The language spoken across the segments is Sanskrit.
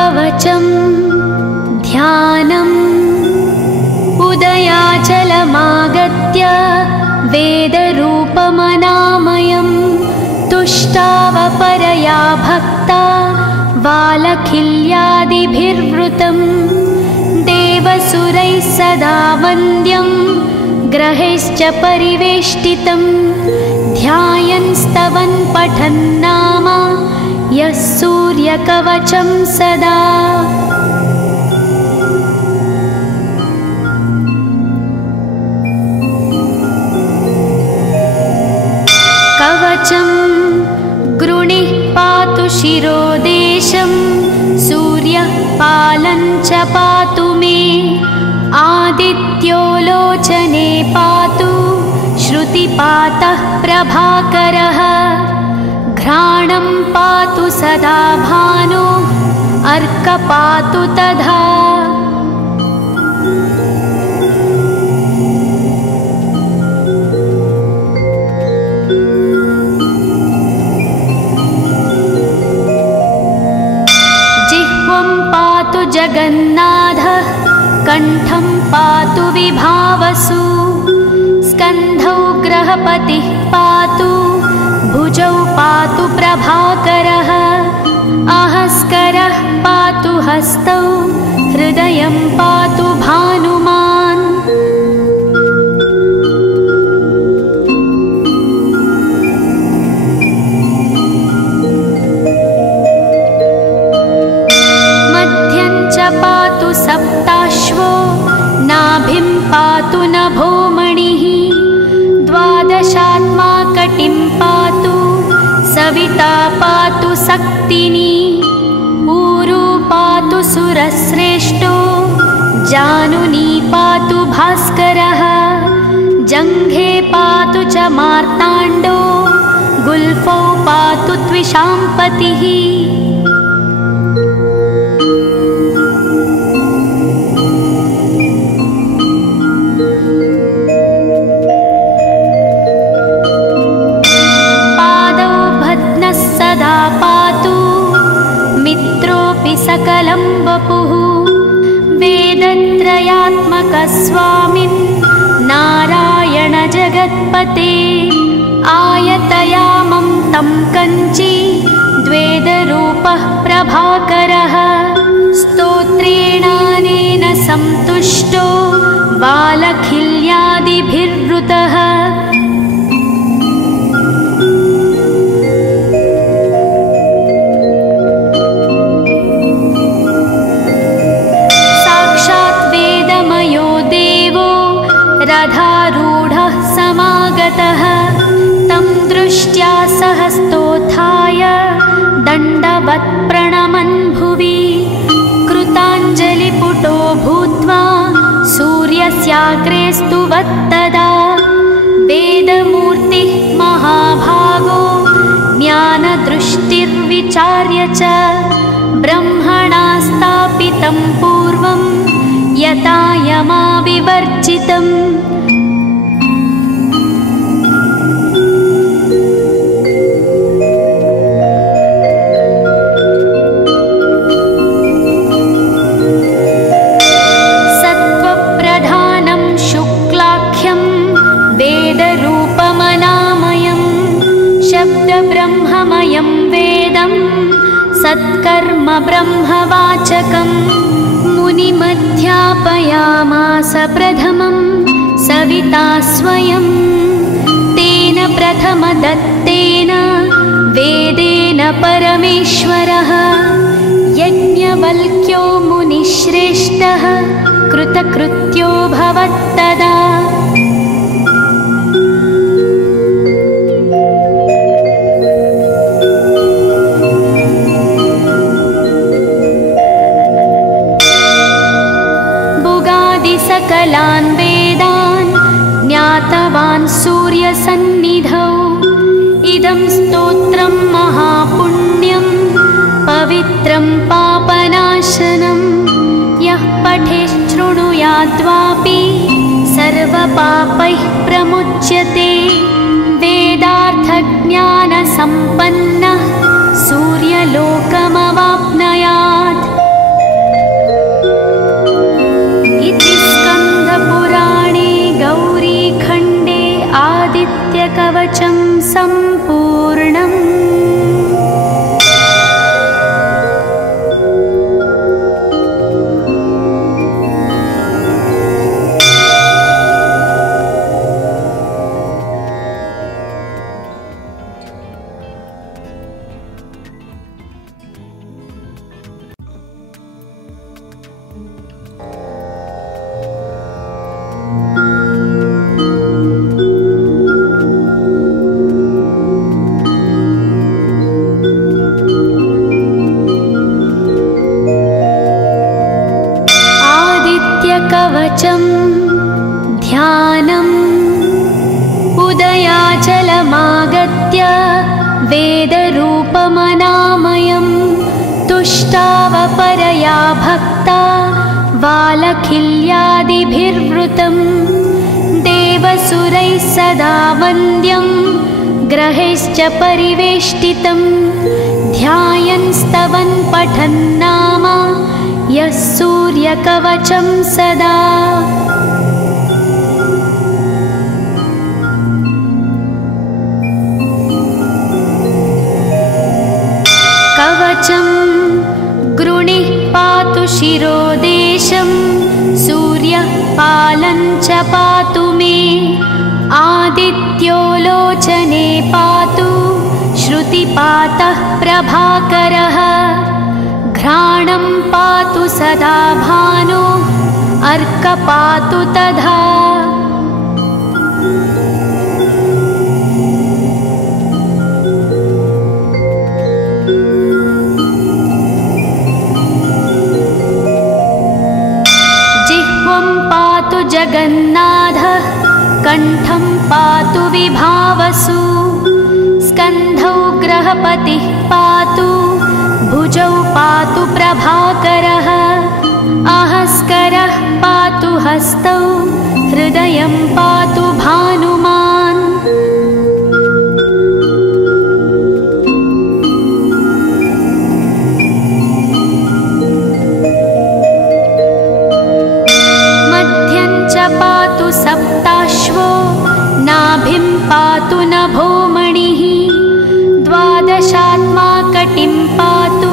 कवचं ध्यानम् उदयाचलमागत्य वेदरूपमनामयं तुष्टावपरया भक्ता वालखिल्यादिभिर्वृतं देवसुरैः सदा वन्द्यं ग्रहैश्च परिवेष्टितं ध्यायन् स्तवन् पठन् नाम यः सूर्यकवचं सदा। कवचं गृणिः पातु शिरोदेशं सूर्यः पालं च पातु मे आदित्यो लोचने पातु श्रुतिपातः प्रभाकरः घ्राणं पातु सदा भानो अर्कपातु तथा। जगन्नाथः कण्ठं पातु विभावसु स्कन्धौ ग्रहपतिः पातु भुजौ पातु प्रभाकरः अहस्करः पातु हस्तौ हृदयं पातु भानुमान्। पातु सप्ताश्वो नाभिं पातु नभोमणिः द्वादशात्मा कटिं पातु सविता पातु सक्तिनी ऊरू पातु सुरश्रेष्ठो जानुनी पातु भास्करः जङ्घे पातु च मार्ताण्डो गुल्फौ पातु त्विषाम्पतिः। सकलं वपुः वेदत्रयात्मकस्वामिन् नारायण जगत्पते आयतयामं तं कञ्ची द्वेदरूपः प्रभाकरः स्तोत्रेणानेन सन्तुष्टो वालखिल्यादिभिर्वृतः रथारूढः समागतः तं दृष्ट्या सहस्तोत्थाय दण्डवत् प्रणमन् भुवि कृताञ्जलिपुटो भूत्वा सूर्यस्याग्रे स्तुवत्तदा वेदमूर्तिः महाभागो ज्ञानदृष्टिर्विचार्य च ब्रह्मणा स्थापितं पूर्वं यथा यमाविवर्जितम्। सत्त्वप्रधानं शुक्लाख्यं वेदरूपमनामयं शब्दब्रह्ममयं वेदं सत्कर्म ब्रह्मवाचकम् मुनिमध्यापयामास प्रथमं सविता स्वयं तेन प्रथमदत्तेन वेदेन परमेश्वरः यज्ञवल्क्यो मुनिश्रेष्ठः कृतकृत्यो भवत्तदा। सकलान् वेदान् ज्ञातवान् सूर्यसन्निधौ इदं स्तोत्रं महापुण्यं पवित्रं पापनाशनं यः पठेच्छृणुयाद्वापि सर्वपापैः प्रमुच्यते वेदार्थज्ञानसम्पन्नः सूर्यलोकमवाप्नुयात् कवचं ध्यानम् उदयाचलमागत्य वेदरूपमनामयं तुष्टावपरया भक्ता वालखिल्यादिभिर्वृतं देवसुरैः सदा वन्द्यं ग्रहैश्च परिवेष्टितं ध्यायन् स्तवन् पठन् नाम यः सूर्यकवचं सदा। कवचं गृणिः पातु शिरोदेशं सूर्यः पालं च पातु मे आदित्यो लोचने पातु श्रुतिपातः प्रभाकरः घ्राणं पातु सदा भानो अर्कपातु तथा। जिह्वं पातु जगन्नाथः कण्ठं पातु विभावसु स्कन्धौ ग्रहपतिः पातु भुजौ पातु प्रभाकरः आहस्करः पातु हस्तौ हृदयं पातु भानुमान्। मध्यं च पातु सप्ताश्वो नाभिं पातु नभोमणिः द्वादशात्मा कटिं पातु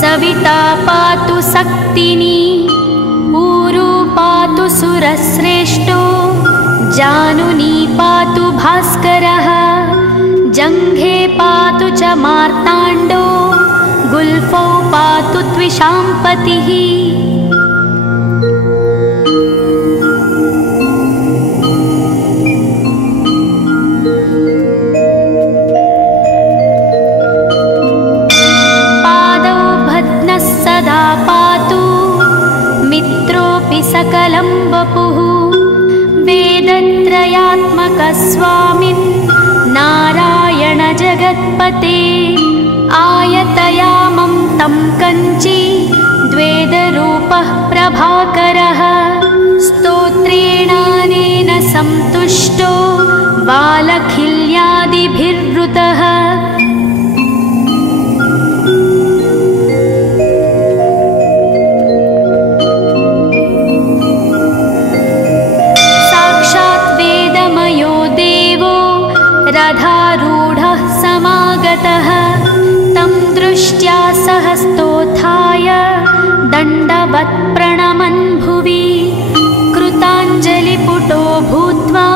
सविता पातु सक्तिनी ऊरू पातु सुरश्रेष्ठो जानुनी पातु भास्करः जङ्घे पातु च मार्ताण्डो गुल्फौ पातु त्विषाम्पतिः। मित्रोऽपि सकलं वपुः वेदत्रयात्मकः स्वामिन् नारायण जगत्पते आयतयामं तं कञ्ची द्वेदरूपः प्रभाकरः स्तोत्रेणानेन सन्तुष्टो वालखिल्यादिभिर्वृतः रथारूढः समागतः तं दृष्ट्या सहस्तोत्थाय दण्डवत् प्रणमन् भुवि कृताञ्जलिपुटो भूत्वा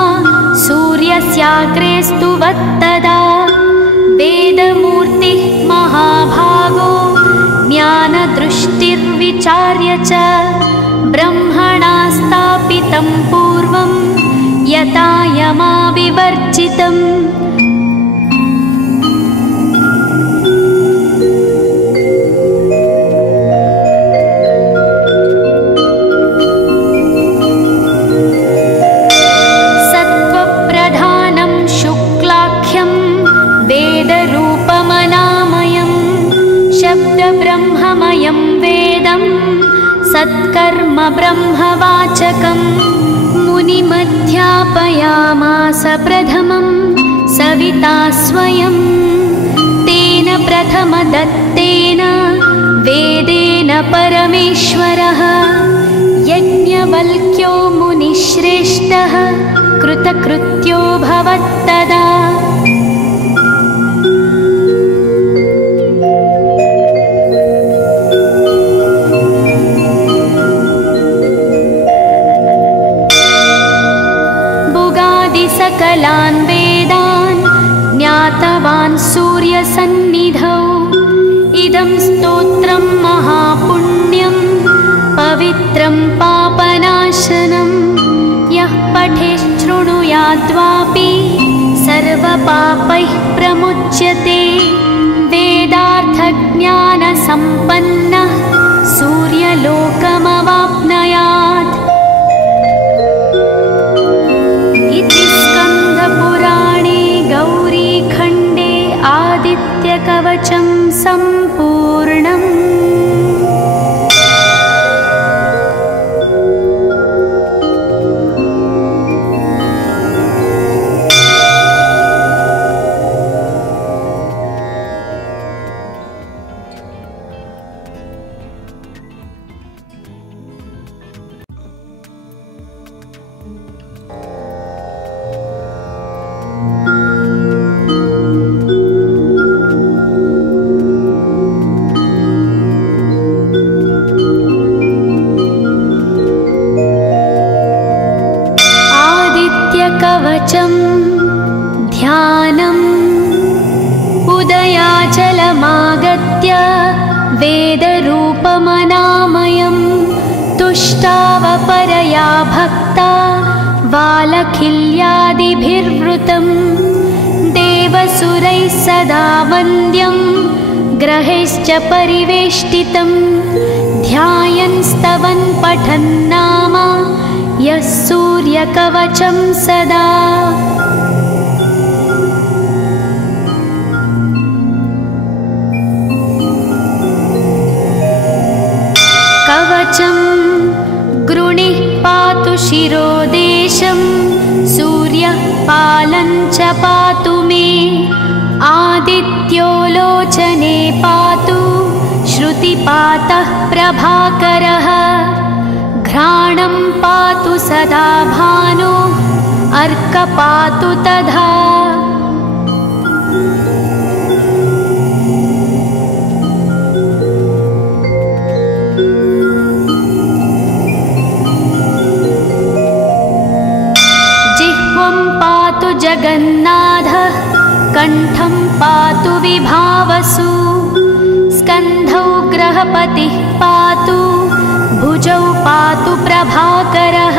सूर्यस्याग्रे स्तुवत्तदा वेदमूर्तिः महाभागो ज्ञानदृष्टिर्विचार्य च ब्रह्मणा स्थापितं पूर्वं यथा यमाविवर्जितम्। सत्त्वप्रधानं शुक्लाख्यं वेदरूपमनामयं शब्दब्रह्ममयं वेदं सत्कर्म ब्रह्मवाचकम् मुनिमध्यापयामास प्रथमं सविता स्वयं तेन प्रथमदत्तेन वेदेन परमेश्वरः यज्ञवल्क्यो मुनिश्रेष्ठः कृतकृत्यो भवत्तदा। सकलान् वेदान् ज्ञातवान् सूर्यसन्निधौ इदं स्तोत्रं महापुण्यं पवित्रं पापनाशनं यः पठेच्छृणुयाद्वापि सर्वपापैः प्रमुच्यते वेदार्थज्ञानसम्पन्नः सूर्यलोकमवाप्नुयात्। आदित्यकवचं सम्पूर्णम्। कवचं ध्यानम् उदयाचलमागत्य वेदरूपमनामयं तुष्टावपरया भक्ता वालखिल्यादिभिर्वृतं देवसुरैः सदा वन्द्यं ग्रहैश्च परिवेष्टितं ध्यायन् स्तवन् पठन् नाम यः सूर्यकवचं सदा। कवचं गृणिः पातु शिरोदेशं सूर्यः पालं च पातु मे आदित्यो लोचने पातु श्रुतिपातः प्रभाकरः घ्राणं पातु सदा भानो अर्क पातु तथा। जिह्वं पातु जगन्नाथः कण्ठं पातु विभावसु स्कन्धौ ग्रहपतिः पातु भुजौ पातु प्रभाकरः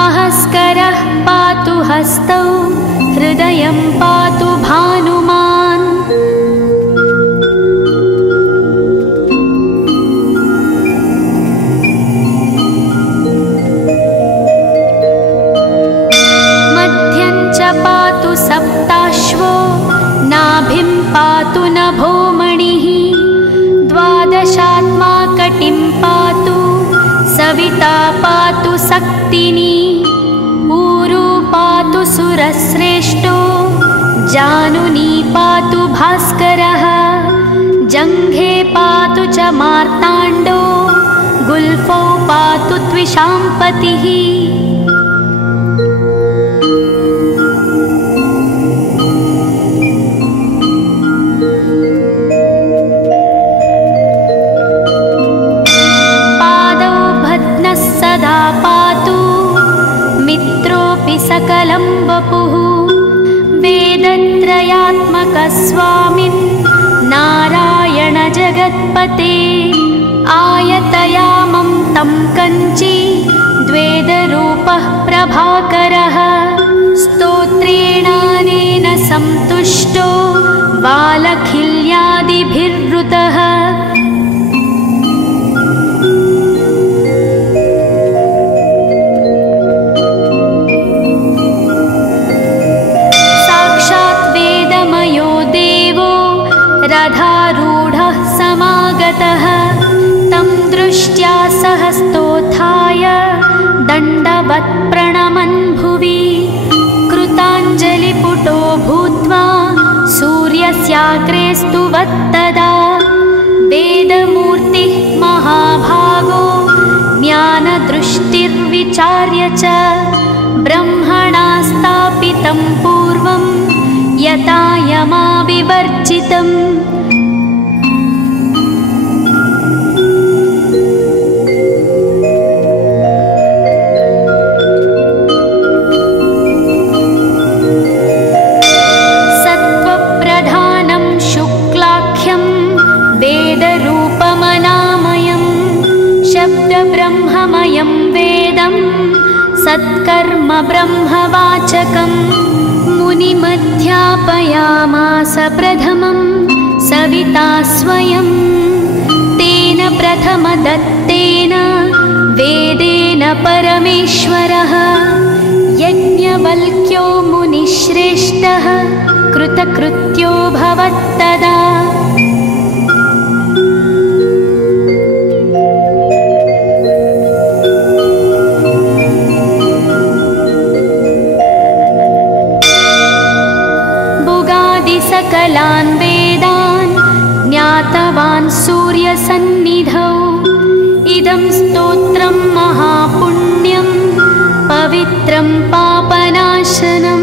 अहस्करः पातु हस्तौ हृदयं पातु भानुमान्। मध्यं च पातु सप्ताश्वो नाभिं पातु नभोमणिः द्वादशात्मा कटिं पातु सविता पातु सक्तिनी ऊरू पातु सुरश्रेष्ठो जानुनी पातु भास्करः जङ्घे पातु च मार्ताण्डो गुल्फौ पातु त्विषाम्पतिः। सदा पातु मित्रोऽपि सकलं वपुः वेदत्रयात्मकस्वामिन् नारायण जगत्पते आयतयामं तं कञ्ची द्वेदरूपः प्रभाकरः स्तोत्रेणानेन सन्तुष्टो वालखिल्यादिभिर्वृतः रथारूढः समागतः तं दृष्ट्या सहस्तोत्थाय दण्डवत् प्रणमन् भुवि कृताञ्जलिपुटो भूत्वा सूर्यस्याग्रे स्तुवत्तदा वेदमूर्तिः महाभागो ज्ञानदृष्टिर्विचार्य च ब्रह्मणा स्थापितं पूर्वं यथा यमाविवर्जितम्। सत्त्वप्रधानं शुक्लाख्यं वेदरूपमनामयं शब्दब्रह्ममयं वेदं सत्कर्म ब्रह्मवाचकम् मुनिमध्यापयामास प्रथमं सविता स्वयं तेन प्रथमदत्तेन वेदेन परमेश्वरः यज्ञवल्क्यो मुनिश्रेष्ठः कृतकृत्यो भवत्तदा। सकलान् वेदान् ज्ञातवान् सूर्यसन्निधौ। इदं स्तोत्रं महापुण्यं पवित्रं पापनाशनं।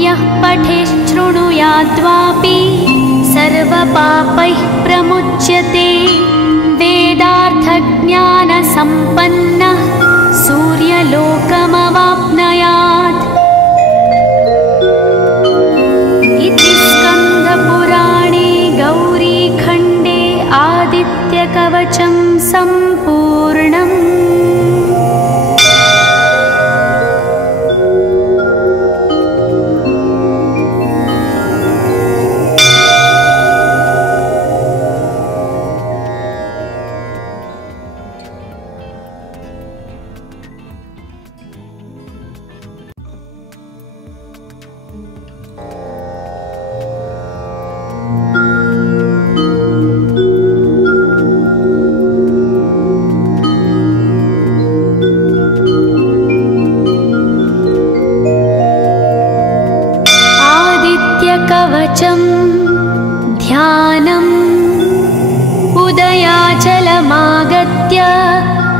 यः पठेच्छृणुयाद्वापि सर्वपापैः प्रमुच्यते। वेदार्थज्ञानसम्पन्नः सूर्यलोकमवाप्नुयात्। पुराणे गौरीखण्डे आदित्यकवचं सम्पूर्णम्। कवचं ध्यानम्। उदयाचलमागत्य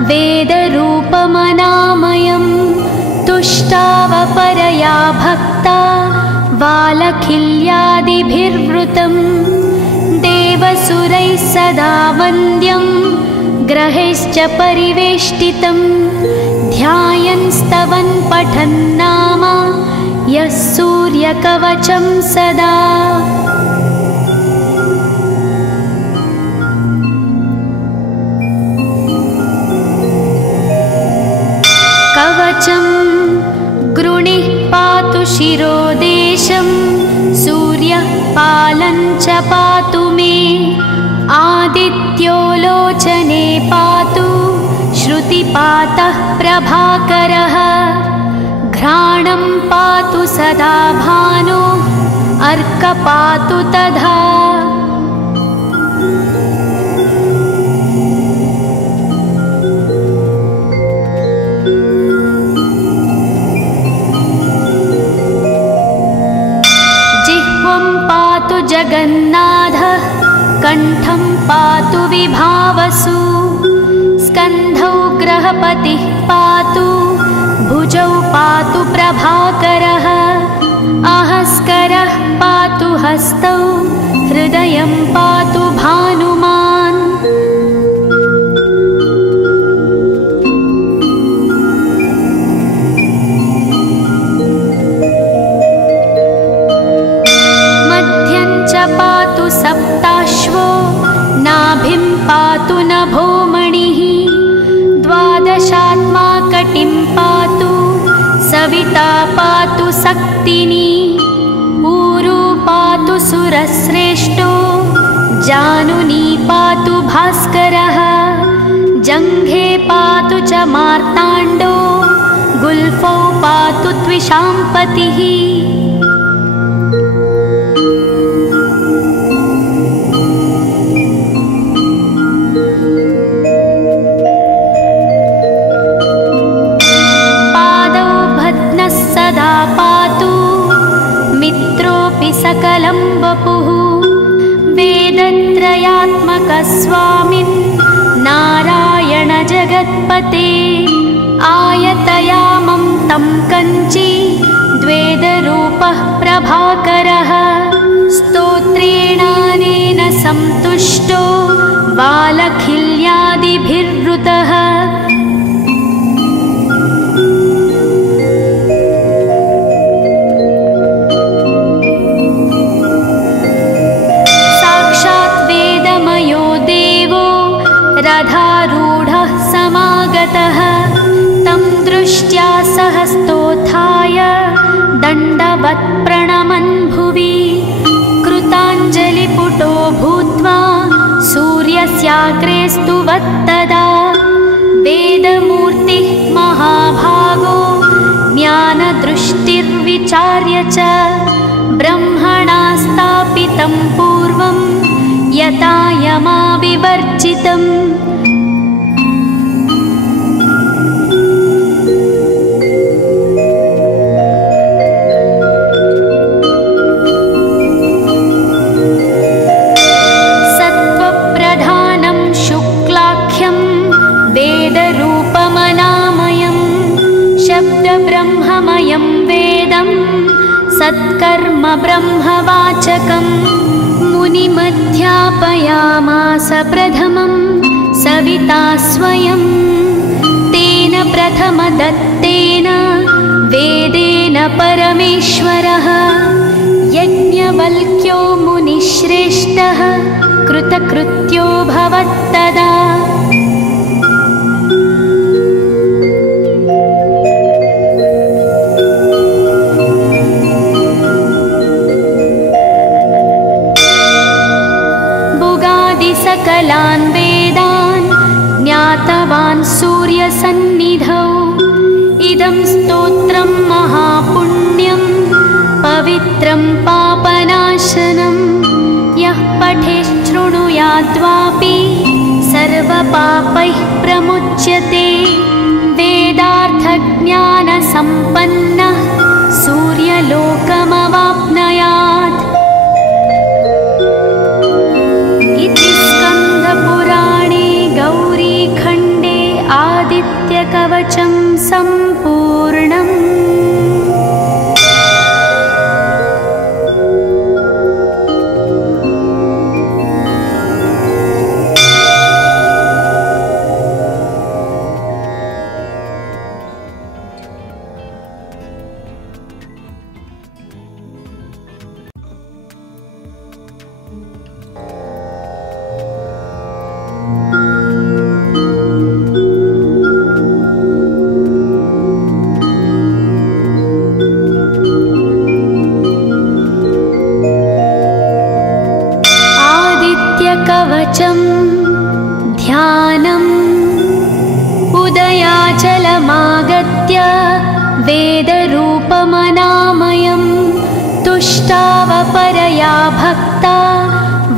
वेदरूपमनामयं। तुष्टावपरया भक्ता वालखिल्यादिभिर्वृतं। देवसुरैः सदा वन्द्यं ग्रहैश्च परिवेष्टितं। ध्यायन् स्तवन् पठन् नाम यः सूर्यकवचं सदा। कवचं गृणिः पातु शिरोदेशं। सूर्यः पालं च पातु मे। आदित्यो लोचने पातु श्रुतिपातः प्रभाकरः। घ्राणं पातु सदा भानो अर्क पातु तथा। जिह्वं पातु जगन्नाथः कण्ठं पातु विभावसु। स्कन्धौ ग्रहपतिः पातु भुजौ पातु प्रभाकरः। आहस्करः पातु हस्तौ हृदयं पातु भानुमान्। मध्यं च पातु सप्ताश्वो नाभिं पातु नभोमणिः। द्वादशात्मा कटिं पातु सविता पातु सक्तिनी। ऊरू पातु सुरश्रेष्ठो जानुनी पातु भास्करः। जङ्घे पातु च मार्ताण्डो गुल्फौ पातु त्विषाम्पतिः। सकलं वपुः वेदत्रयात्मकस्वामिन् नारायण जगत्पते। आयतयामं तं कञ्ची द्वेदरूपः प्रभाकरः। स्तोत्रेणानेन सन्तुष्टो वालखिल्यादिभिर्वृतः। रथारूढः समागतः तं दृष्ट्या सहस्तोत्थाय दण्डवत् प्रणमन् भुवि। कृताञ्जलिपुटो भूत्वा सूर्यस्याग्रे स्तुवत्तदा। वेदमूर्तिः महाभागो ज्ञान प्रचार्य च ब्रह्मणा स्थापितं पूर्वं यथा यमाविवर्जितम्। सत्त्वप्रधानं शुक्लाख्यं वेदरूपमनामयं शब्दब्रह्ममयं वेदं सत्कर्म ब्रह्मवाचकं मुनिमध्यापयामास प्रथमं सविता स्वयं तेन प्रथमदत्तेन वेदेन परमेश्वरः यज्ञवल्क्यो मुनिश्रेष्ठः कृतकृत्यो भवत्तदा। सकलान् वेदान् ज्ञातवान् सूर्यसन्निधौ इदं स्तोत्रं महापुण्यं पवित्रं पापनाशनं यः पठेच्छृणुयाद्वापि सर्वपापैः प्रमुच्यते वेदार्थज्ञानसम्पन्नः सूर्यलोकमवाप्नुयात्। स्कन्दपुराणे गौरीखण्डे आदित्यकवचं सम्पूर्णम्। कवचं ध्यानम् उदयाचलमागत्य वेदरूपमनामयं तुष्टावपरया भक्ता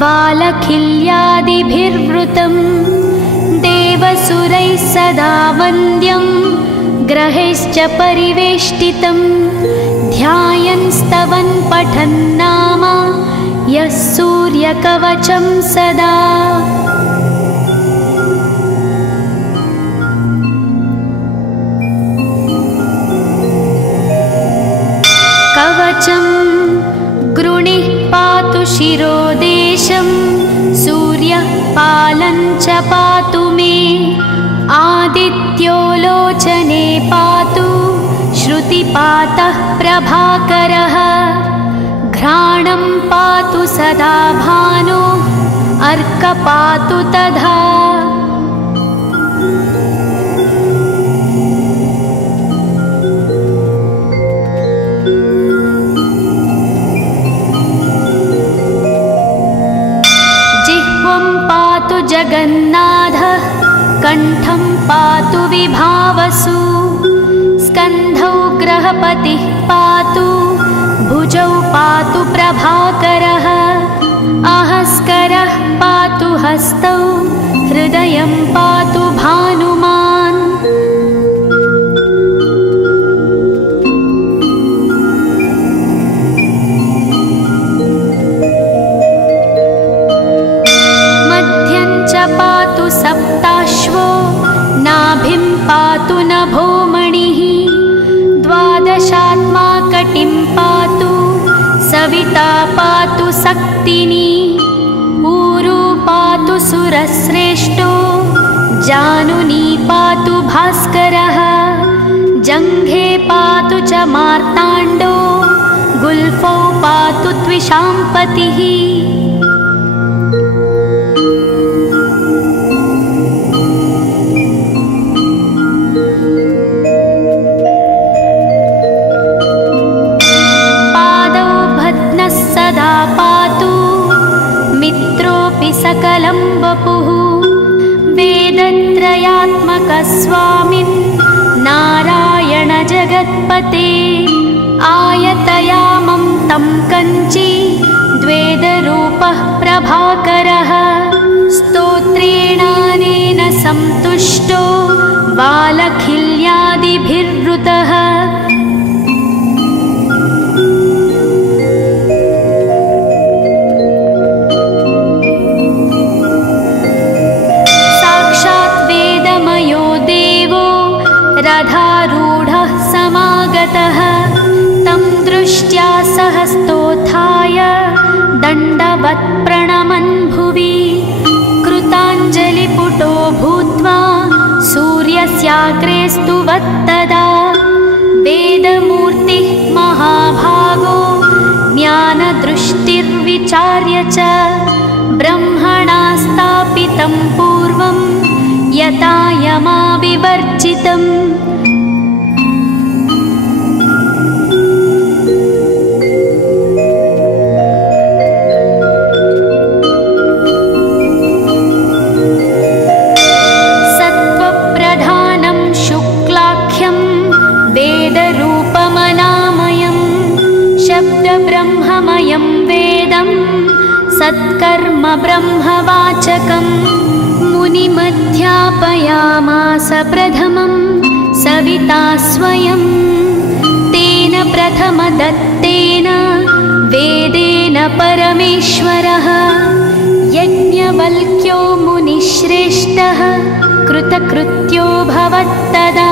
वालखिल्यादिभिर्वृतं देवसुरैः सदा वन्द्यं ग्रहैश्च परिवेष्टितं ध्यायन् स्तवन् पठन् नाम यः सूर्यकवचं सदा। कवचं गृणिः पातु शिरोदेशं सूर्यः पालं च पातु मे आदित्यो लोचने पातु श्रुतिपातः प्रभाकरः घ्राणं पातु सदा भानो अर्क पातु तथा। जिह्वं पातु जगन्नाथः कण्ठं पातु विभावसु स्कन्धौ ग्रहपतिः पातु भुजौ पातु प्रभाकरः आहस्करः पातु हस्तौ हृदयं पातु भानुमान्। मध्यं च पातु सप्ताश्वो नाभिं पातु नभोमणिः द्वादशात्मा कटिं पातु सविता पातु सक्तिनी ऊरू पातु सुरश्रेष्ठो जानुनी पातु भास्करः जङ्घे पातु च मार्ताण्डो गुल्फौ पातु त्विषाम्पतिः। सकलं वपुः वेदत्रयात्मकस्वामिन् नारायण जगत्पते आयतयामं तं कञ्ची द्वेदरूपः प्रभाकरः स्तोत्रेणानेन सन्तुष्टो बालखिल्यादिभिर्वृतः साक्षात् वेदमयो देवो रथारूढः समागतः तं दृष्ट्या सहस्तोत्थाय दण्डवत् प्रणमन् भुवि कृताञ्जलिपुटो भूत्वा सूर्यस्याग्रे स्तुवत्तदा वेदमूर्तिः महाभागो ज्ञानदृष्टिर्विचार्य च ब्रह्मणा स्थापितं पूर्वं यथा यमाविवर्जितम् ब्रह्ममयं वेदं सत्कर्म ब्रह्मवाचकं मुनिमध्यापयामास प्रथमं सविता स्वयं तेन प्रथमदत्तेन वेदेन परमेश्वरः यज्ञवल्क्यो मुनिश्रेष्ठः कृतकृत्यो भवत्तदा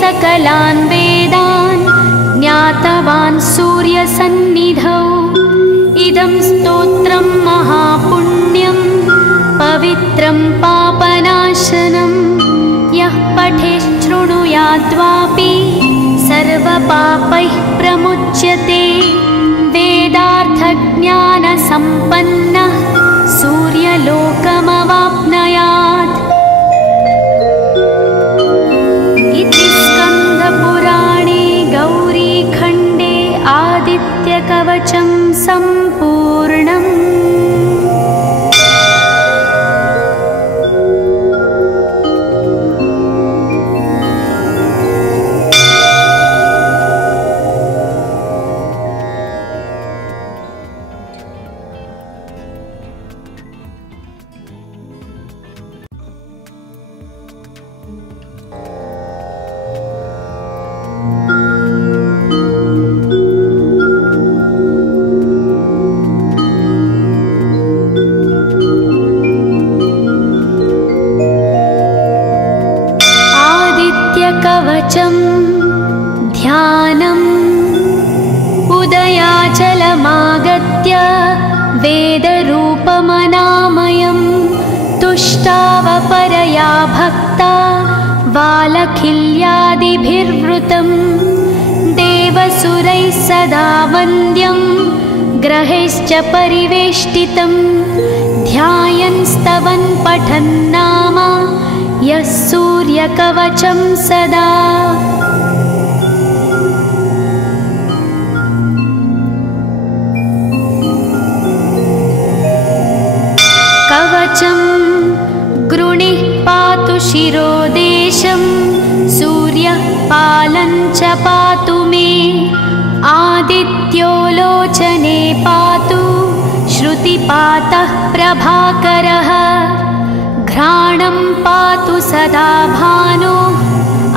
सकलान् वेदान् ज्ञातवान् सूर्यसन्निधौ इदं स्तोत्रं महापुण्यं पवित्रं पापनाशनं यः पठेच्छृणुयाद्वापि सर्वपापैः प्रमुच्यते वेदार्थज्ञानसम्पन्नः सूर्यलोकमवाप्नुयात् इति स्कन्दपुराणे गौरीखण्डे आदित्यकवचं सम्पूर्णम्। कवचं ध्यानम् उदयाचलमागत्य वेदरूपमनामयं तुष्टावपरया भक्ता बालखिल्यादिभिर्वृतं देवसुरैः सदा वन्द्यं ग्रहैश्च परिवेष्टितं ध्यायन् स्तवन् पठन् नाम यः सूर्यकवचं सदा कवचं गृणिः पातु शिरोदेशं सूर्यः पालं च पातु मे आदित्यो लोचने पातु श्रुतिपातः प्रभाकरः घ्राणं पातु सदा भानो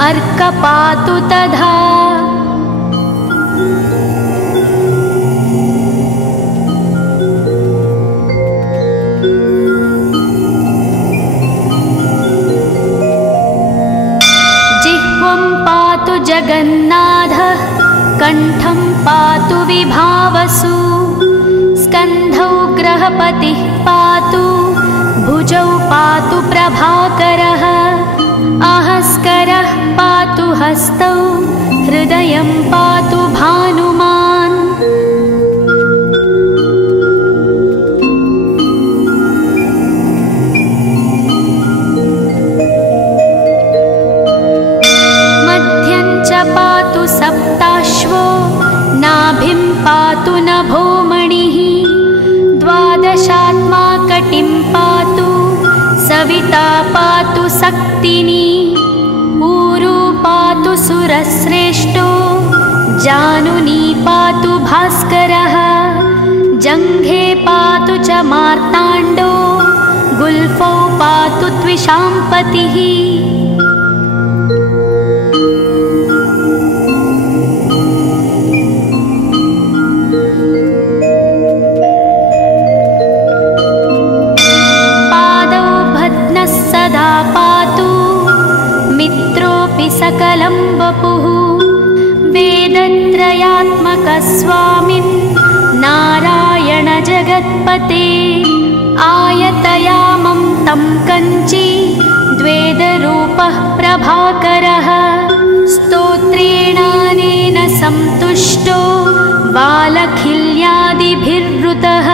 अर्क पातु तथा जिह्वं पातु जगन्नाथः कण्ठं पातु विभावसु स्कन्धौ ग्रहपतिः पातु भुजौ पातु प्रभाकरः आहस्करः पातु हस्तौ हृदयं पातु भानुमान् मध्यं च पातु सप्ताश्वो नाभिं पातु नभो सविता पातु सक्तिनी ऊरू पातु सुरश्रेष्ठो जानुनी पातु भास्करः जङ्घे पातु च मार्ताण्डो गुल्फौ पातु त्विषाम्पतिः पादौ भद्नः सदा पातु मित्रोऽपि सकलं वपुः वेदत्रयात्मकः स्वामिन् नारायण जगत्पते आयतयामं तं कञ्ची द्वेदरूपः प्रभाकरः स्तोत्रेणानेन सन्तुष्टो बालखिल्यादिभिर्वृतः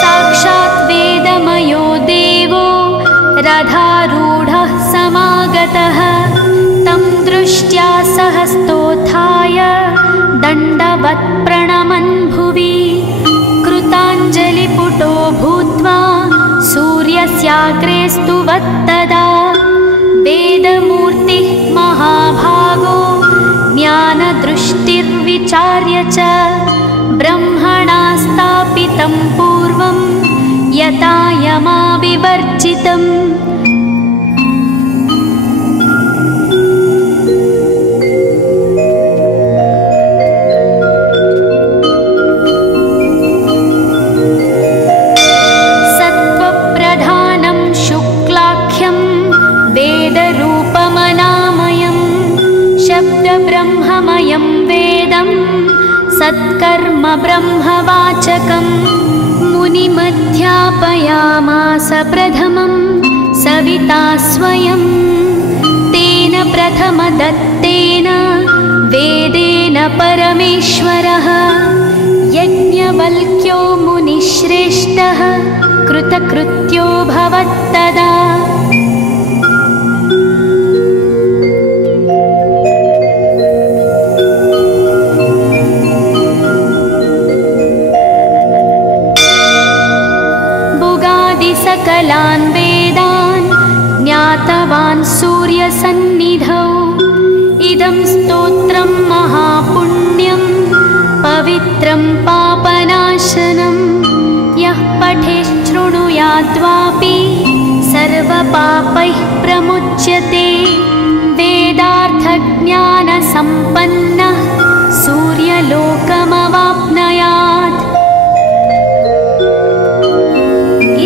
साक्षात् वेदमयो देवो रथारूढः समागतः तं दृष्ट्या सहस्तोत्थाय दण्डवत् प्रणमन् भुवि कृताञ्जलिपुटो भूत्वा सूर्यस्याग्रे स्तुवत्तदा वेदमूर्तिः महाभागो ज्ञानदृष्टिर्विचार्य च ब्रह्मणा स्थापितं पूर्वं यथा यमाविवर्जितम् सत्त्वप्रधानं शुक्लाख्यं वेदरूपमनामयं शब्दब्रह्ममयं वेदं सत्कर्म ब्रह्मवाचकम् मुनिमध्यापयामास प्रथमं सविता स्वयं तेन प्रथमदत्तेन वेदेन परमेश्वरः यज्ञवल्क्यो मुनिश्रेष्ठः कृतकृत्यो भवत्तदा सकलान् वेदान् ज्ञातवान् सूर्यसन्निधौ इदं स्तोत्रं महापुण्यं पवित्रं पापनाशनं यः पठेच्छृणुयाद्वापि सर्वपापैः प्रमुच्यते वेदार्थज्ञानसम्पन्नः सूर्यलोकमवाप्नुयात्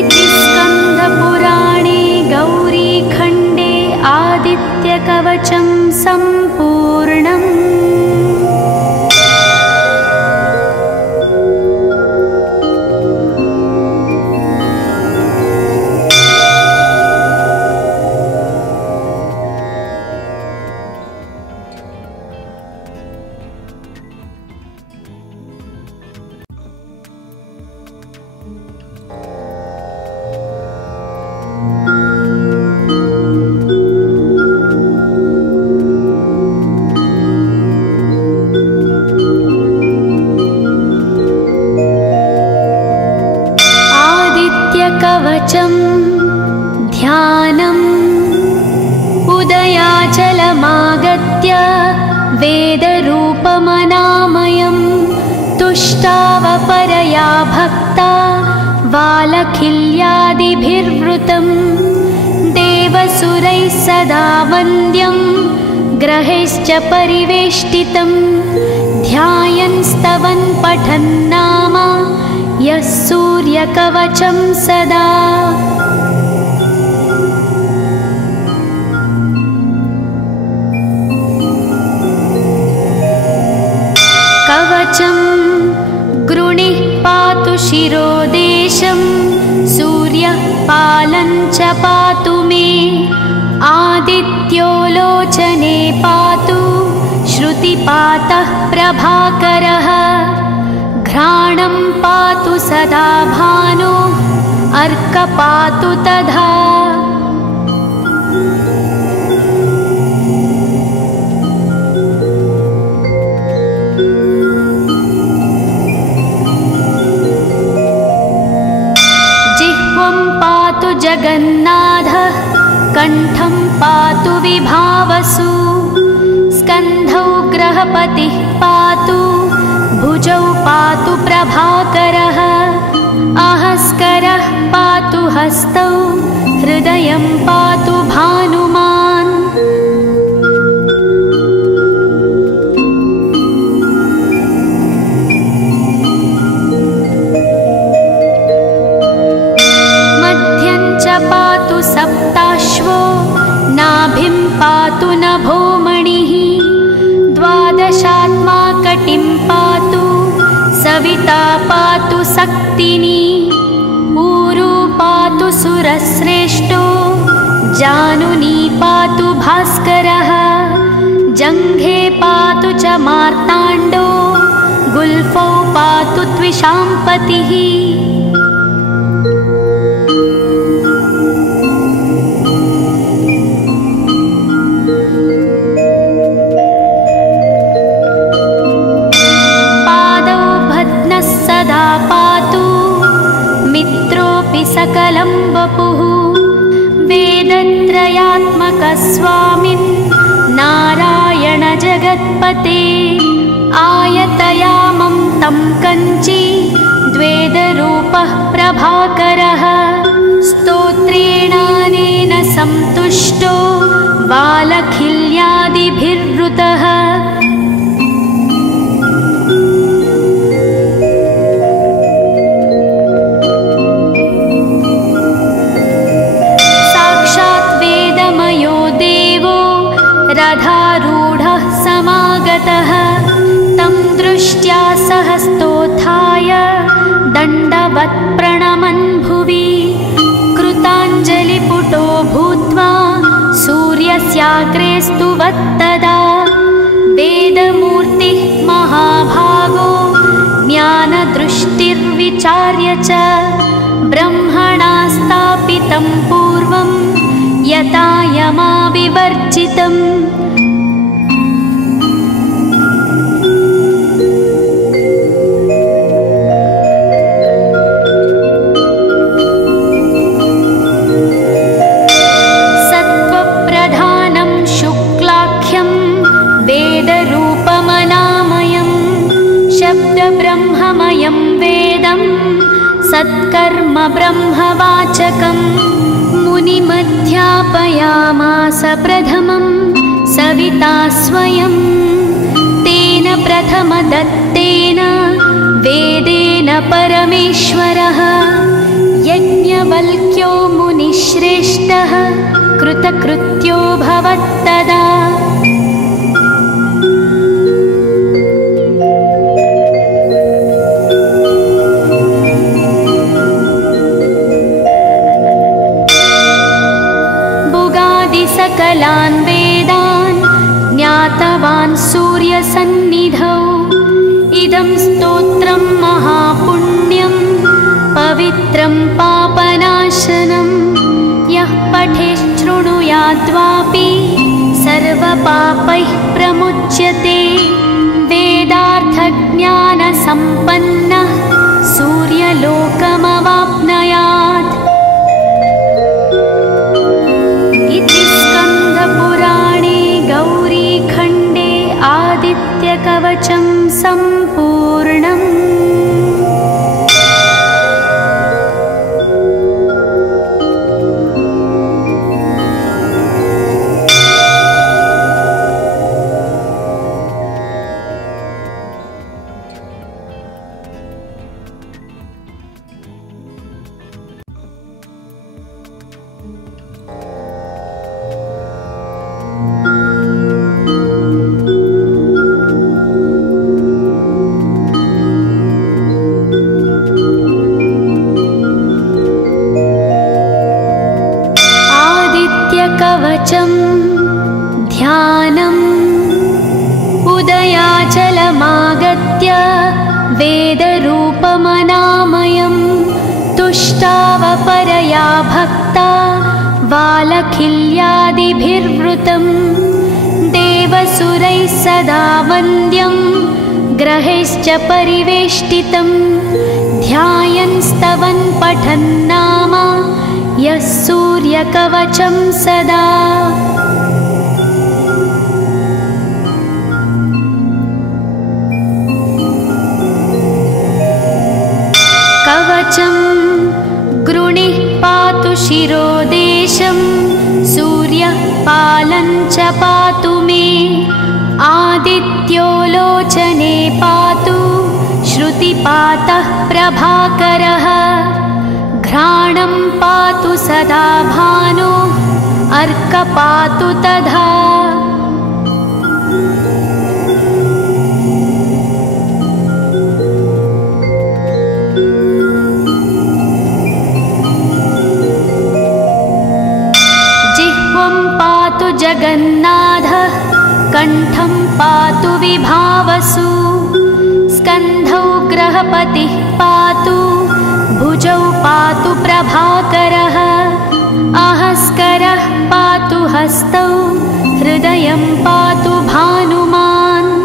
इति स्कन्दपुराणे गौरीखण्डे आदित्यकवचं सम्पूर्णम्। कवचं ध्यानम् उदयाचलमागत्य वेदरूपमनामयं तुष्टावपरया भक्ता बालखिल्यादिभिर्वृतं देवसुरैः सदा वन्द्यं ग्रहैश्च परिवेष्टितं ध्यायन् स्तवन् पठन् नाम यः सूर्यकवचं सदा कवचं गृणिः पातु शिरोदेशं सूर्यः पालं च पातु मे आदित्यो लोचने पातु श्रुतिपातः प्रभाकरः घ्राणं पातु सदा भानो अर्क पातु तथा कण्ठं पातु विभावसु स्कन्धौ ग्रहपतिः पातु भुजौ पातु प्रभाकरः आहस्करः पातु हस्तौ हृदयं पातु भानुमान् मध्यं च पातु सप्ताश्वो नाभिं पातु नभोमणिः द्वादशात्मा कटिं पातु सविता पातु सक्तिनी ऊरू पातु सुरश्रेष्ठो जानुनी पातु भास्करः जङ्घे पातु च मार्ताण्डो गुल्फौ पातु त्विषाम्पतिः सकलं वपुः वेदत्रयात्मकस्वामिन् नारायण जगत्पते आयतयामं तं कञ्ची द्वेदरूपः प्रभाकरः स्तोत्रेणानेन सन्तुष्टो बालखिल्यादिभिर्वृतः रथारूढः समागतः तं दृष्ट्या सहस्तोत्थाय दण्डवत् प्रणमन् भुवि कृताञ्जलिपुटो भूत्वा सूर्यस्याग्रे स्तुवत्तदा वेदमूर्तिः महाभागो ज्ञानदृष्टिर्विचार्य च ब्रह्मणा स्थापितं पूर्वं यथा यमाविवर्जितम् सत्त्वप्रधानं शुक्लाख्यं वेदरूपमनामयं शब्दब्रह्ममयं वेदं सत्कर्म ब्रह्मवाचकम् मुनिमध्यापयामास प्रथमं सविता स्वयं तेन प्रथमदत्तेन वेदेन परमेश्वरः यज्ञवल्क्यो मुनिश्रेष्ठः कृतकृत्यो भवत्तदा सकलान् वेदान् ज्ञातवान् सूर्यसन्निधौ इदं स्तोत्रं महापुण्यं पवित्रं पापनाशनं यः पठेच्छृणुयाद्वापि सर्वपापैः प्रमुच्यते वेदार्थज्ञानसम्पन्नः सूर्यलोकमवाप्नुयात् इति स्कन्दपुराणे गौरीखण्डे आदित्यकवचं सम्पूर्णम्। कवचं ध्यानम् उदयाचलमागत्य वेदरूपमनामयं तुष्टावपरया भक्ता वालखिल्यादिभिर्वृतं देवसुरैः सदा वन्द्यं ग्रहैश्च परिवेष्टितं ध्यायन् स्तवन् पठन् नाम यः सूर्यकवचं सदा। कवचं गृणिः पातु शिरोदेशं, सूर्यः पालं च पातु मे। आदित्यो लोचने पातु, श्रुतिपातः प्रभाकरः। घ्राणं पातु सदा भानो, अर्क पातु तथा। जिह्वं पातु जगन्नाथः, कण्ठं पातु विभावसु। स्कन्धौ ग्रहपतिः पातु, भुजौ पातु प्रभाकरः। अहस्करः पातु हस्तौ, हृदयं पातु भानुमान्।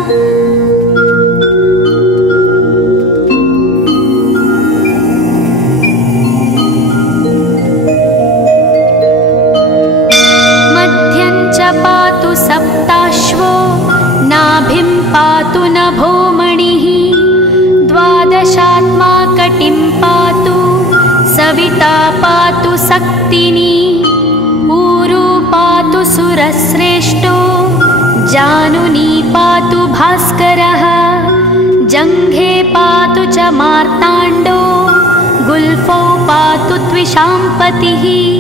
मध्यं च पातु सप्ताश्वो, नाभिं पातु नभोमणिः। द्वादशात्मा कटिं पातु, सविता पातु सक्तिनी। ऊरू पातु सुरश्रेष्ठो, जानुनी पातु भास्करः। जङ्घे पातु च मार्ताण्डो, गुल्फौ पातु त्विषाम्पतिः।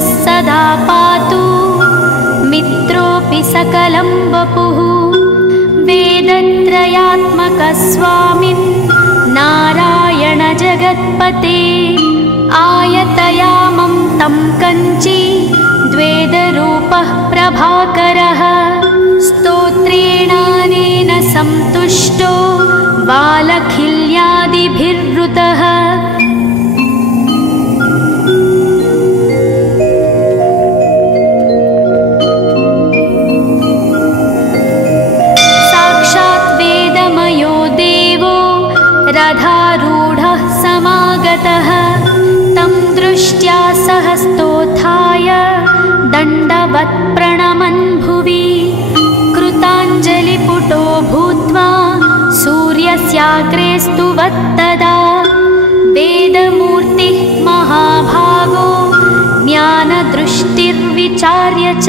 सदा पातु, मित्रोऽपि सकलं वपुः। वेदत्रयात्मकः स्वामिन्, नारायण जगत्पते। आयतयामं तं कञ्ची, द्वेदरूपः प्रभाकरः। स्तोत्रेणानेन सन्तुष्टो, बालखिल्यादिभिर्वृतः। रथारूढः समागतः, तं दृष्ट्या सहस्तोत्थाय, दण्डवत् प्रणमन् भुवि। कृताञ्जलिपुटो भूत्वा, सूर्यस्याग्रे स्तुवत्तदा। वेदमूर्तिः महाभागो, ज्ञानदृष्टिर्विचार्य च।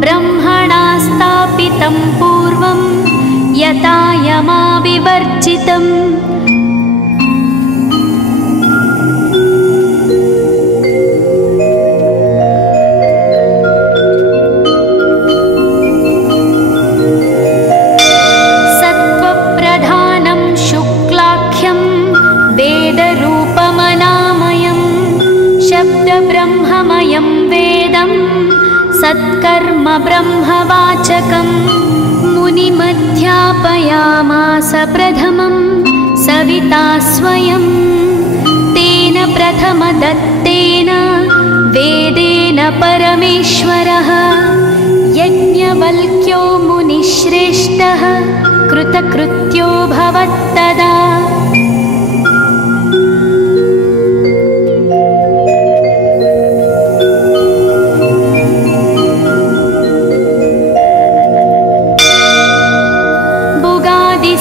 ब्रह्मणा स्थापितं पूर्वं, यथा यमाविवर्जितम्। सत्त्वप्रधानं शुक्लाख्यं, वेदरूपमनामयं। शब्दब्रह्ममयं वेदं, सत्कर्म ब्रह्मवाचकम्। मुनिमध्यापयामास प्रथमं, सविता स्वयं। तेन प्रथमदत्तेन, वेदेन परमेश्वरः। यज्ञवल्क्यो मुनिश्रेष्ठः, कृतकृत्यो भवत्तदा।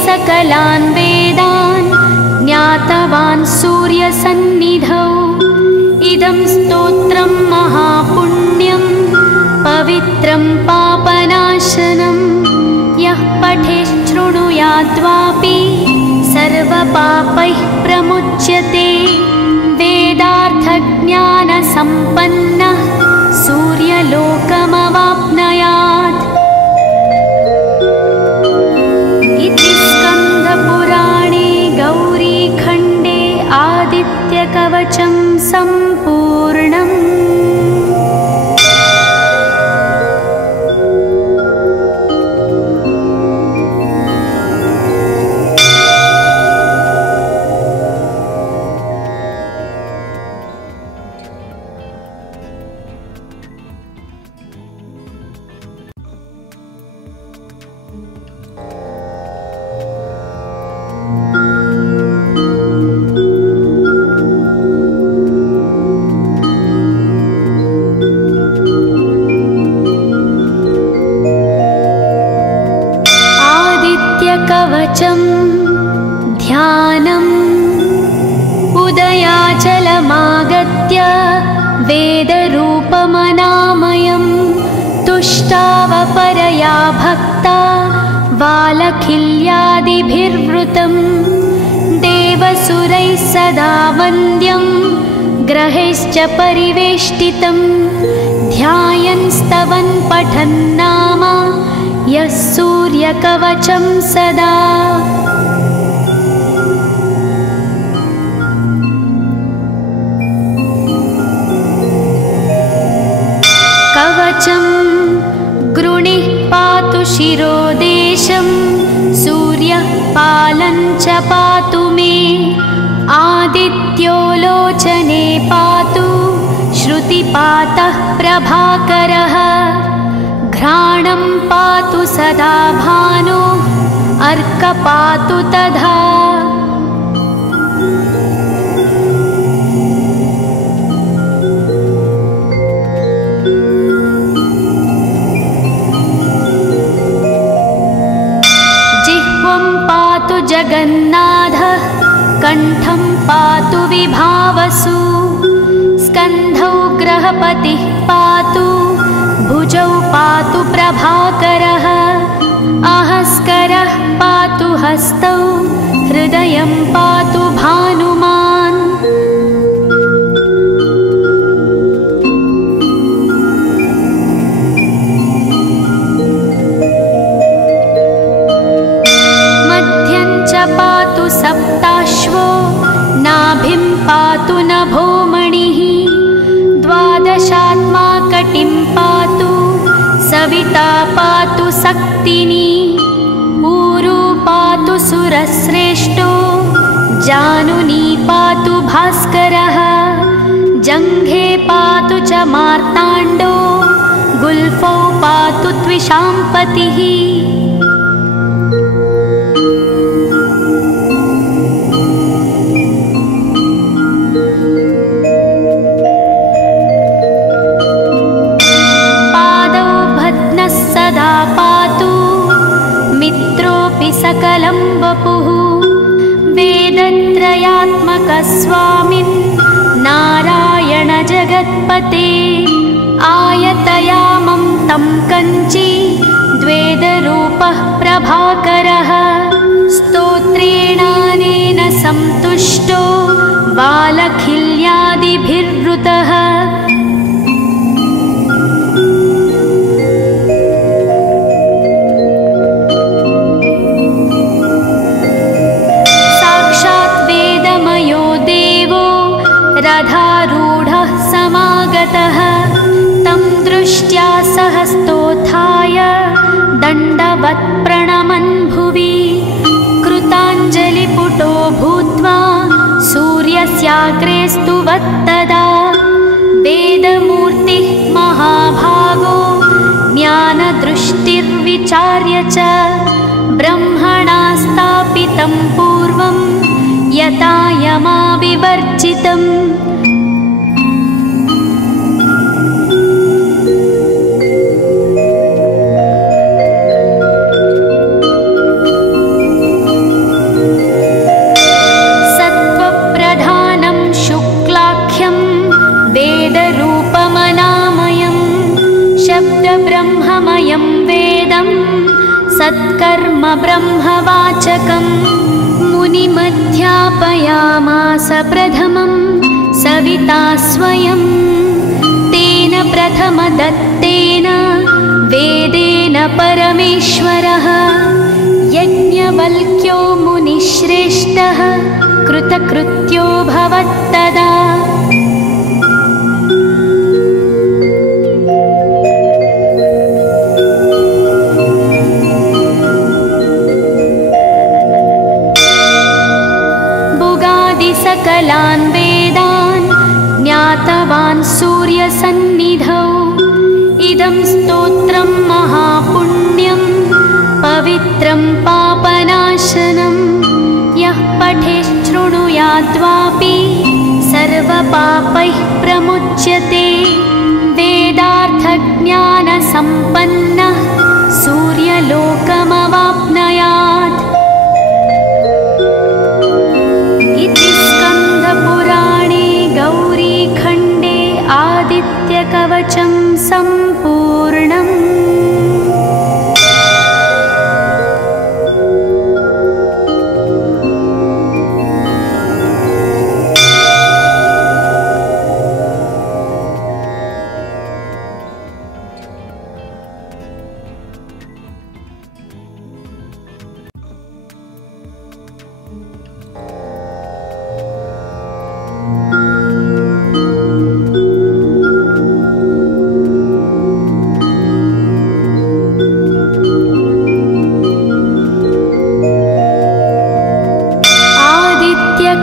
सकलान् वेदान्, ज्ञातवान् सूर्यसन्निधौ। इदं स्तोत्रं महापुण्यं, पवित्रं पापनाशनं। यः पठेच्छृणुयाद्वापि, सर्वपापैः प्रमुच्यते। वेदार्थज्ञानसम्पन्नः, सूर्यलोकमवाप्नुयात्। इति स्कन्दपुराणे गौरीखण्डे आदित्यकवचं सम्पूर्णम्। आदित्य वेदरूपमनामयं तुष्टावपरया भक्ता वालखिल्यादिभिर्वृतं देवसुरैः सदा वन्द्यं ग्रहैश्च परिवेष्टितं ध्यायन् स्तवन् पठन् नाम यः सूर्यकवचं सदा। कवचं गृणिः पातु शिरोदेशं सूर्यः पालं च पातु मे आदित्यो लोचने पातु श्रुतिपातः प्रभाकरः घ्राणं पातु सदा भानो अर्कपातु तथा। जिह्वं पातु जगन्नाथः कण्ठं पातु विभावसु स्कन्धौ ग्रहपतिः पातु भुजौ पातु प्रभाकरः अहस्करः पातु हस्तौ हृदयं पातु भानुमान्। मध्यं च पातु सप्ताश्वो नाभिं पातु नभोमणिः द्वादशात्मा कटिं पातु सविता पातु सक्तिनी ऊरू पातु सुरश्रेष्ठो जानुनी पातु भास्करः जङ्घे पातु च मार्ताण्डो गुल्फौ पातु त्विषाम्पतिः। सकलं वपुः वेदत्रयात्मकस्वामिन् नारायण जगत्पते आयतयामं तं कञ्ची द्वेदरूपः प्रभाकरः स्तोत्रेणानेन सन्तुष्टो वालखिल्यादिभिर्वृतः। रथारूढः समागतः तं दृष्ट्या सहस्तोत्थाय दण्डवत् प्रणमन् भुवि कृताञ्जलिपुटो भूत्वा सूर्यस्याग्रे स्तुवत्तदा वेदमूर्तिः महाभागो ज्ञानदृष्टिर्विचार्य च ब्रह्मणा स्थापितं पूर्वं यथा यमाविवर्जितम्। सत्त्वप्रधानं शुक्लाख्यं वेदरूपमनामयं शब्दब्रह्ममयं वेदं सत्कर्म ब्रह्मवाचकम् मुनिमध्यापयामास प्रथमं सविता स्वयं तेन प्रथमदत्तेन वेदेन परमेश्वरः यज्ञवल्क्यो मुनिश्रेष्ठः कृतकृत्यो भवत्तदा। सकलान् वेदान् ज्ञातवान् सूर्यसन्निधौ इदं स्तोत्रं महापुण्यं पवित्रं पापनाशनं यः पठेच्छृणुयाद्वापि सर्वपापैः प्रमुच्यते वेदार्थज्ञानसम्पन्नः सूर्यलोकमवाप्नुयात्। इति स्कन्दपुराणे गौरीखण्डे कवचं सम्पूर्णम्।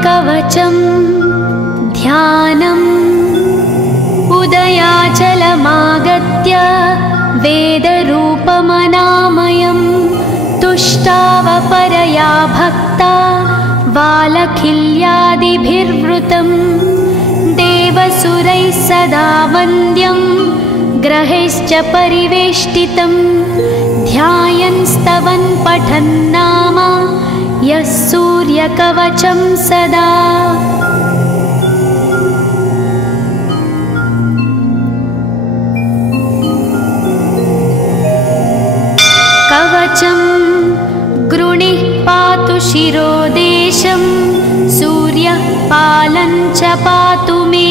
कवचं ध्यानम् उदयाचलमागत्य वेदरूपमनामयं तुष्टावपरया भक्ता वालखिल्यादिभिर्वृतं देवसुरैः सदा वन्द्यं ग्रहैश्च परिवेष्टितं ध्यायन् स्तवन् पठन् नाम यः सूर्यकवचं सदा। कवचं गृणिः पातु शिरोदेशं सूर्यः पालं च पातु मे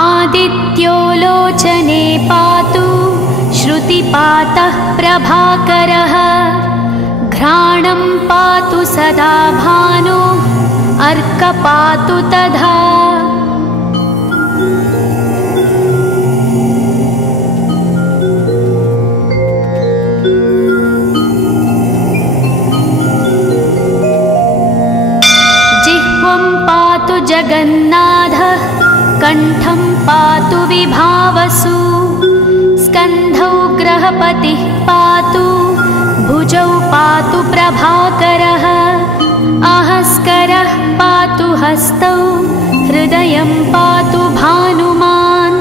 आदित्यो लोचने पातु श्रुतिपातः प्रभाकरः घ्राणं पातु सदा भानो अर्क पातु तथा। जिह्वं पातु जगन्नाथः कण्ठं पातु विभावसु स्कन्धौ ग्रहपतिः पातु भुजौ पातु प्रभाकरः आहस्करः पातु हस्तौ हृदयं पातु भानुमान्।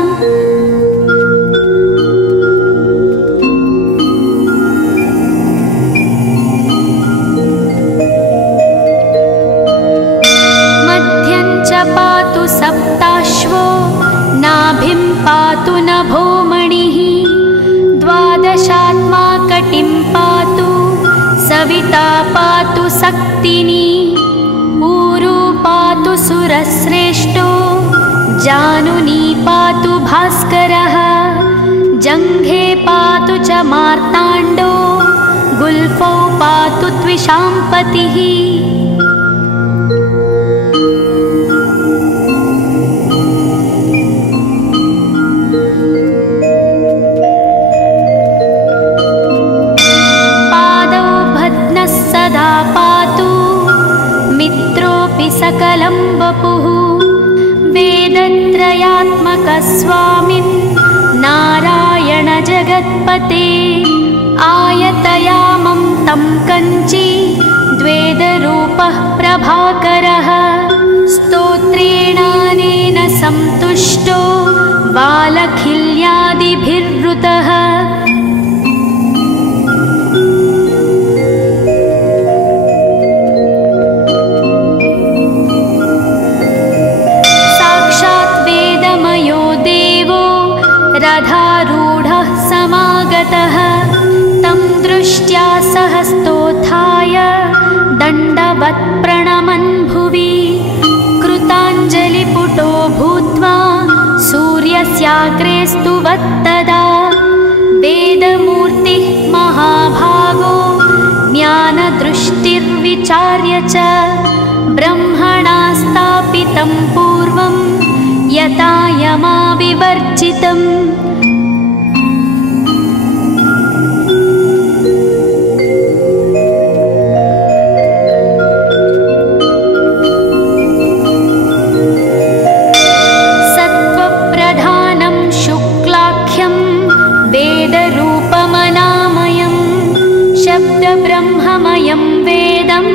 मध्यं च पातु सप्ताश्वो नाभिं पातु नभोमणिः द्वादशात्मा कटिं पातु सविता पातु सक्तिनी ऊरू पातु सुरश्रेष्ठो जानुनी पातु भास्करः जङ्घे पातु च मार्ताण्डो गुल्फौ पातु त्विषाम्पतिः। सकलं वपुः वेदत्रयात्मकस्वामिन् नारायण जगत्पते आयतयामं तं कञ्ची द्वेदरूपः प्रभाकरः स्तोत्रेणानेन सन्तुष्टो वालखिल्यादिभिर्वृतः रथारूढः समागतः तं दृष्ट्या सहस्तोत्थाय दण्डवत् प्रणमन् भुवि कृताञ्जलिपुटो भूत्वा सूर्यस्याग्रे स्तुवत्तदा वेदमूर्तिः महाभागो ज्ञानदृष्टिर्विचार्य च ब्रह्मणा स्थापितं पूर्वं यथा यमाविवर्जितम्। सत्त्वप्रधानं शुक्लाख्यं वेदरूपमनामयं शब्दब्रह्ममयं वेदं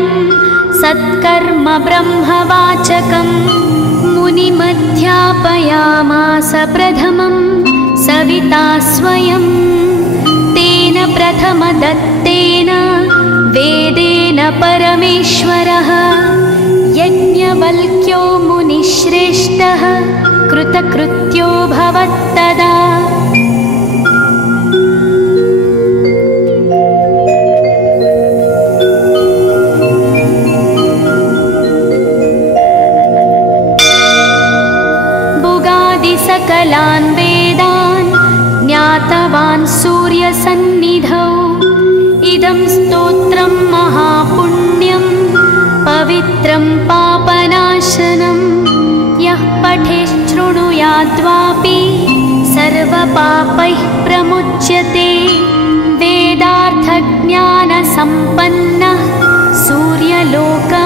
सत्कर्म ब्रह्मवाचकम् मुनिमध्यापयामास प्रथमं सविता स्वयं तेन प्रथमदत्तेन वेदेन परमेश्वरः यज्ञवल्क्यो मुनिश्रेष्ठः कृतकृत्यो भवत्तदा। सकलान् वेदान् ज्ञातवान् सूर्यसन्निधौ। इदं स्तोत्रं महापुण्यं पवित्रं पापनाशनं यः पठेत् शृणुयाद्वापि सर्वपापैः प्रमुच्यते। वेदार्थज्ञानसम्पन्नः सूर्यलोकम्